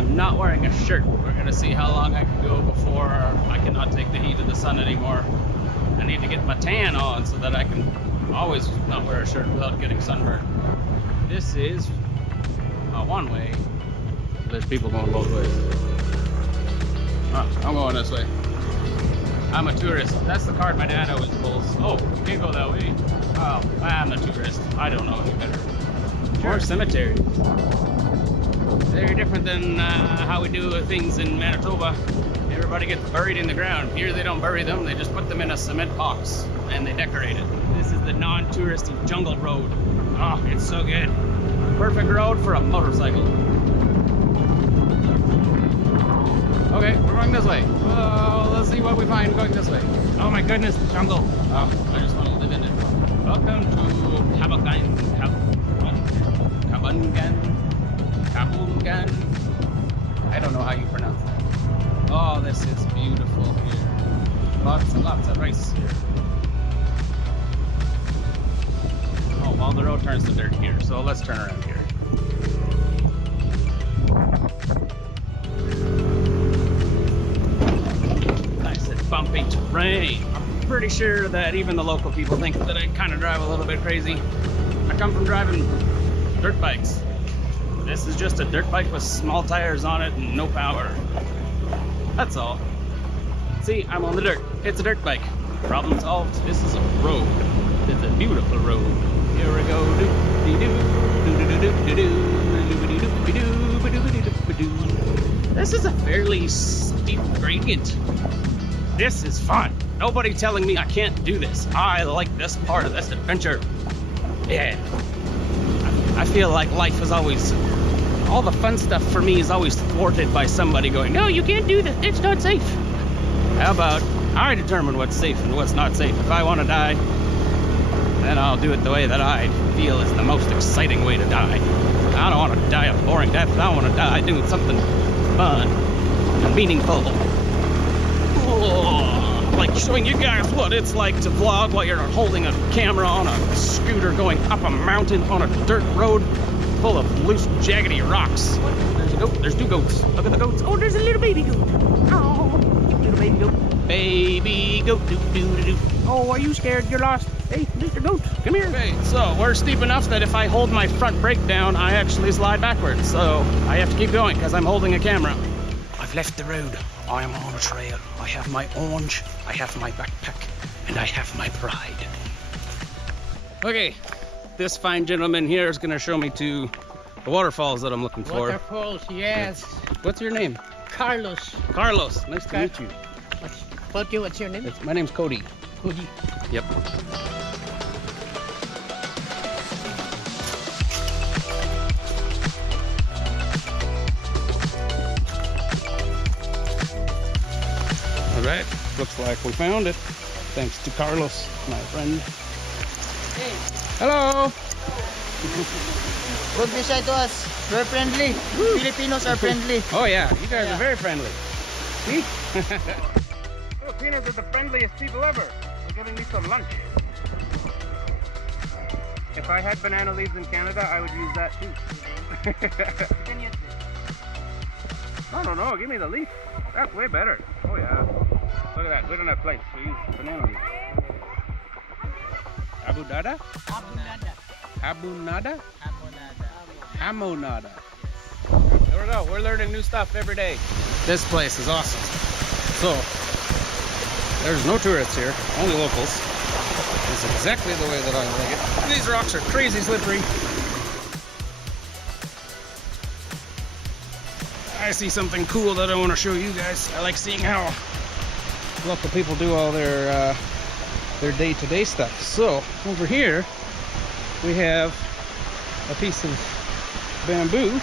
I'm not wearing a shirt. We're gonna see how long I can go before I cannot take the heat of the sun anymore. I need to get my tan on so that I can always not wear a shirt without getting sunburned. This is a one-way. There's people going both ways. Oh, I'm going this way. I'm a tourist. That's the card my dad always pulls. Oh, you can't go that way. Oh, I'm a tourist. I don't know any better. More cemeteries. Very different than how we do things in Manitoba. Everybody gets buried in the ground. Here they don't bury them, they just put them in a cement box and they decorate it. This is the non-touristy jungle road. Oh, it's so good. Perfect road for a motorcycle. Okay, we're going this way. Oh, let's see what we find going this way. Oh my goodness, the jungle. Oh, I just want to live in it. Welcome to Camugao. I don't know how you pronounce that. Oh, this is beautiful here. Lots and lots of rice here. Oh, well, the road turns to dirt here, so let's turn around here. Nice and bumpy terrain. I'm pretty sure that even the local people think that I kind of drive a little bit crazy. I come from driving dirt bikes. This is just a dirt bike with small tires on it and no power. That's all. See, I'm on the dirt. It's a dirt bike. Problem solved. This is a road. It's a beautiful road. Here we go. This is a fairly steep gradient. This is fun. Nobody telling me I can't do this. I like this part of this adventure. Yeah. I feel like life is always, all the fun stuff for me is always thwarted by somebody going, no, you can't do this, it's not safe. How about I determine what's safe and what's not safe? If I want to die, then I'll do it the way that I feel is the most exciting way to die. I don't want to die a boring death. I want to die doing something fun and meaningful. Oh, like showing you guys what it's like to vlog while you're holding a camera on a scooter going up a mountain on a dirt road full of loose, jaggedy rocks. There's a goat. There's two goats. Look at the goats. Oh, there's a little baby goat. Oh, little baby goat. Baby goat. Doo, doo, doo, doo. Oh, are you scared? You're lost. Hey, Mr. Goat, come here. Okay, so we're steep enough that if I hold my front brake down, I actually slide backwards. So I have to keep going because I'm holding a camera. I've left the road. I am on a trail. I have my orange, I have my backpack, and I have my pride. Okay, this fine gentleman here is going to show me to the waterfalls that I'm looking for. Waterfalls, yes. What's your name? Carlos. Carlos, nice to meet you. What's your name? My name's Cody. Cody. Yep. Alright, looks like we found it. Thanks to Carlos, my friend. Hey. Hello! Good to say to us. We're friendly. Woo. Filipinos are friendly. Oh yeah, you guys are very friendly. See? Filipinos are the friendliest people ever. We're giving me some lunch. If I had banana leaves in Canada, I would use that too. No, give me the leaf. That's way better. Oh yeah. Look at that, we don't have plates, we use banana leaves. Abu Dada? Abu Nada? Hamonada. There we go, we're learning new stuff every day. This place is awesome. So, there's no tourists here, only locals. It's exactly the way that I like it. These rocks are crazy slippery. I see something cool that I want to show you guys. I like seeing how local people do all their day-to-day stuff. So over here we have a piece of bamboo.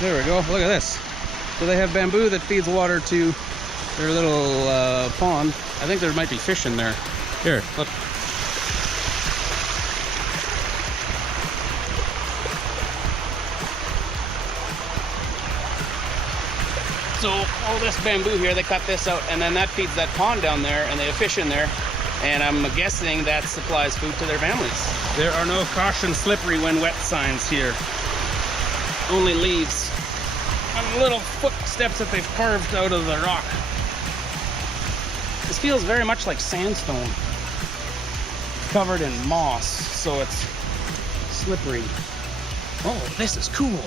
There we go. Look at this. So they have bamboo that feeds water to their little pond. I think there might be fish in there. Here, look. So all this bamboo here, they cut this out, and then that feeds that pond down there, and they have fish in there. And I'm guessing that supplies food to their families. There are no caution slippery when wet signs here. Only leaves. on little footsteps that they've carved out of the rock. This feels very much like sandstone, covered in moss, so it's slippery. Oh, this is cool.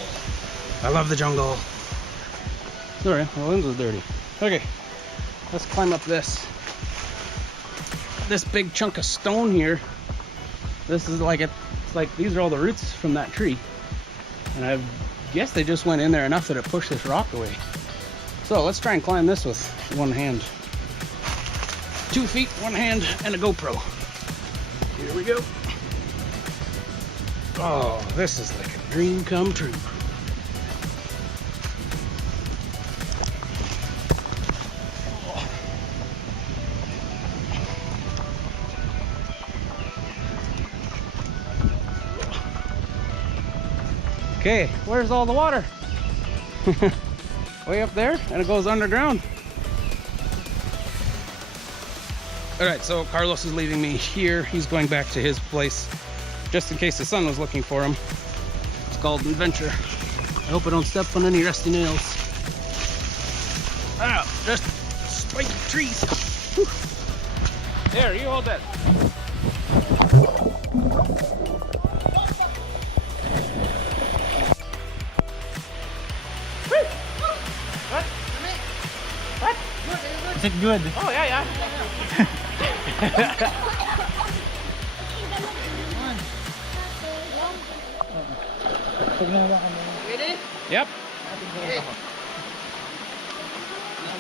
I love the jungle. Sorry, my lens was dirty. Okay, let's climb up this big chunk of stone here. This is like it's like these are all the roots from that tree, and I guess they just went in there enough that it pushed this rock away. So let's try and climb this with one hand. 2 feet, one hand, and a GoPro. Here we go. Oh, this is like a dream come true. Okay, where's all the water? Way up there, and it goes underground. All right, so Carlos is leaving me here. He's going back to his place, just in case the son was looking for him. It's called Adventure. I hope I don't step on any rusty nails. Ah, just spike trees. Whew. There, you hold that. Is it good? Oh, yeah. Ready? Yep.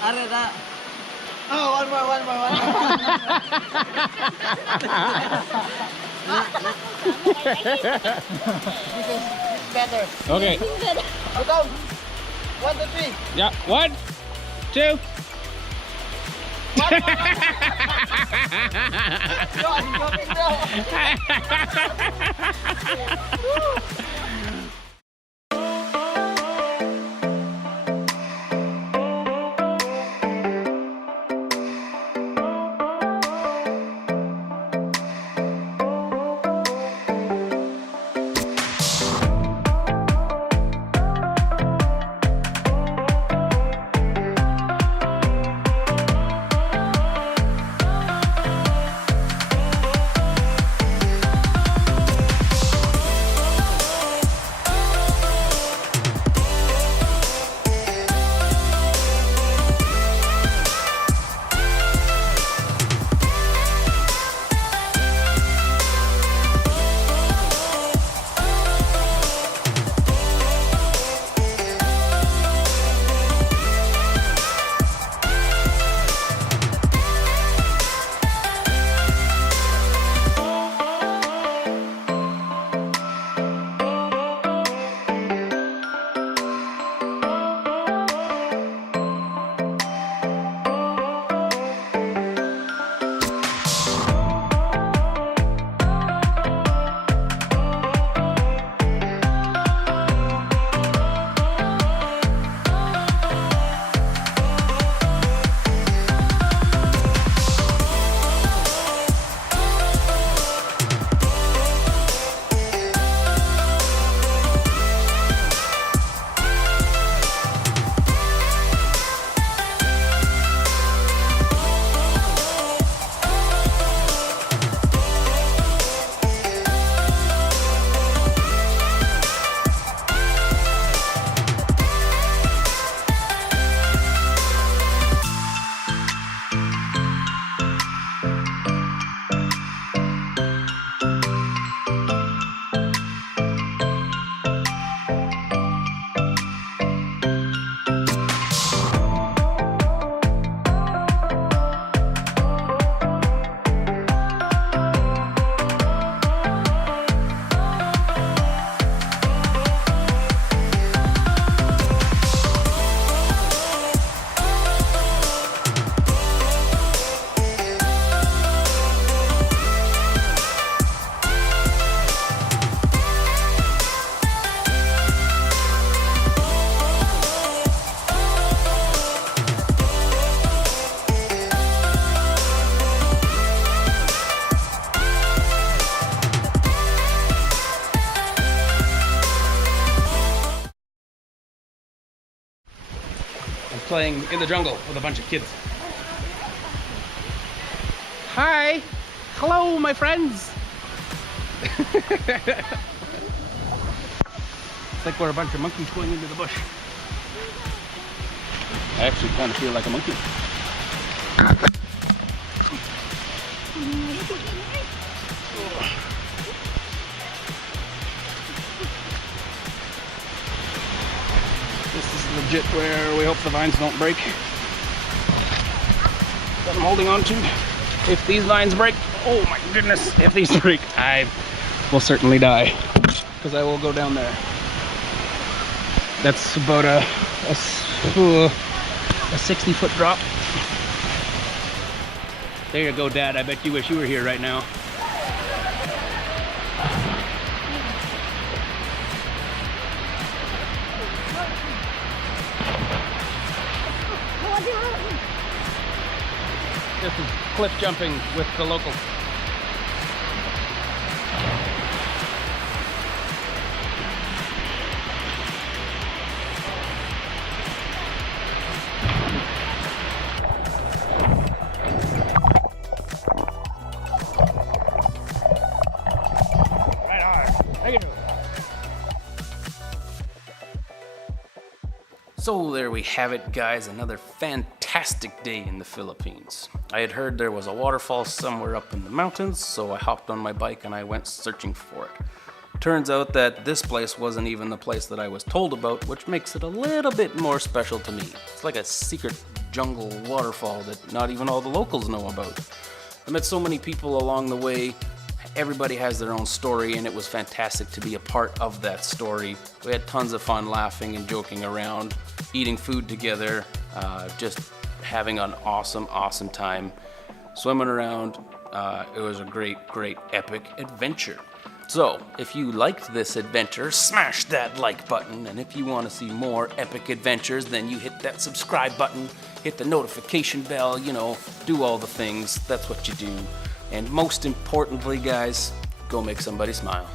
Areda. Oh, one more. This is better. Okay. Go down. 1, 2, 3. Yeah. 1, 2. No, I'm joking, bro. I'm playing in the jungle with a bunch of kids. Hi! Hello, my friends! It's like we're a bunch of monkeys going into the bush. I actually kind of feel like a monkey. This is legit where we hope the vines don't break. That I'm holding on to. If these vines break, oh my goodness, if these break, I will certainly die. Because I will go down there. That's about a 60-foot drop. There you go, Dad. I bet you wish you were here right now. This is cliff jumping with the locals. Right on. Thank you. So there we have it, guys. Another fantastic day in the Philippines. I had heard there was a waterfall somewhere up in the mountains, so I hopped on my bike and I went searching for it. Turns out that this place wasn't even the place that I was told about, which makes it a little bit more special to me. It's like a secret jungle waterfall that not even all the locals know about. I met so many people along the way. Everybody has their own story, and it was fantastic to be a part of that story. We had tons of fun laughing and joking around, eating food together, just having an awesome time. Swimming around, it was a great epic adventure. So, if you liked this adventure, smash that like button, and if you want to see more epic adventures, then you hit that subscribe button, hit the notification bell, you know, do all the things. That's what you do. And most importantly, guys, go make somebody smile.